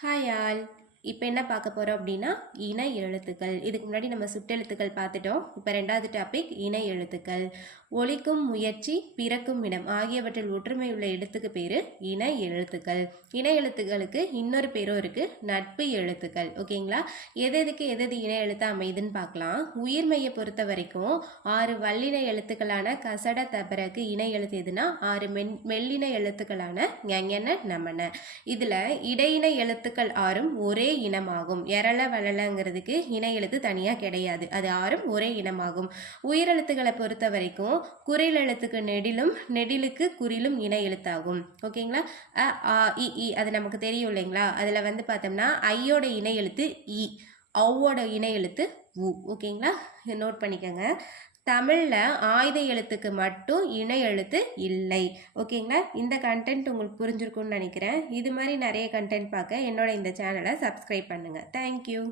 ഹയാൽ இப்போ என்ன பார்க்க போகிறோம் அப்படின்னா இன எழுத்துக்கள். இதுக்கு முன்னாடி நம்ம சுட்டெழுத்துக்கள் பார்த்துட்டோம். இப்போ ரெண்டாவது டாபிக் இன எழுத்துக்கள். ஒழிக்கும் முயற்சி பிறக்கும் இடம் ஆகியவற்றில் ஒற்றுமை உள்ள எழுத்துக்கு பேர் இன எழுத்துக்கள். இணை எழுத்துக்களுக்கு இன்னொரு பேரும் இருக்குது நட்பு எழுத்துக்கள். ஓகேங்களா? எது எதுக்கு எது எது எழுத்து அமையுதுன்னு பார்க்கலாம். உயிர்மையை பொறுத்த வரைக்கும் ஆறு வல்லின எழுத்துக்களான கசட தபரக்கு இணை எழுத்து எதுனா ஆறு மென் மெல்லின எழுத்துக்களான ஞங்கன நமன இதில் இடையின எழுத்துக்கள் ஆறும் ஒரே இனமாகும். எரள வளலங்கிறதுக்கு இணை எழுத்து தனியாக கிடையாது. அது ஆறும் ஒரே இனமாகும். உயிரெழுத்துக்களை பொறுத்த வரைக்கும் குரில் எழுத்துக்கு நெடிலும் நெடிலுக்கு குறிலும் இணை எழுத்தாகும். ஓகேங்களா அ ஆ இ இ அது நமக்கு தெரியும் இல்லைங்களா? அதில் வந்து பார்த்தோம்னா ஐயோட இணை எழுத்து இ அவ்வோட இணை எழுத்து உ. ஓகேங்களா நோட் பண்ணிக்கோங்க. தமிழில் ஆயுத எழுத்துக்கு மட்டும் இணை எழுத்து இல்லை. ஓகேங்களா? இந்த கண்டென்ட் உங்களுக்கு புரிஞ்சிருக்கும்னு நினைக்கிறேன். இது மாதிரி நிறைய கண்டென்ட் பார்க்க என்னோட இந்த சேனலை சப்ஸ்கிரைப் பண்ணுங்கள் தேங்க்யூ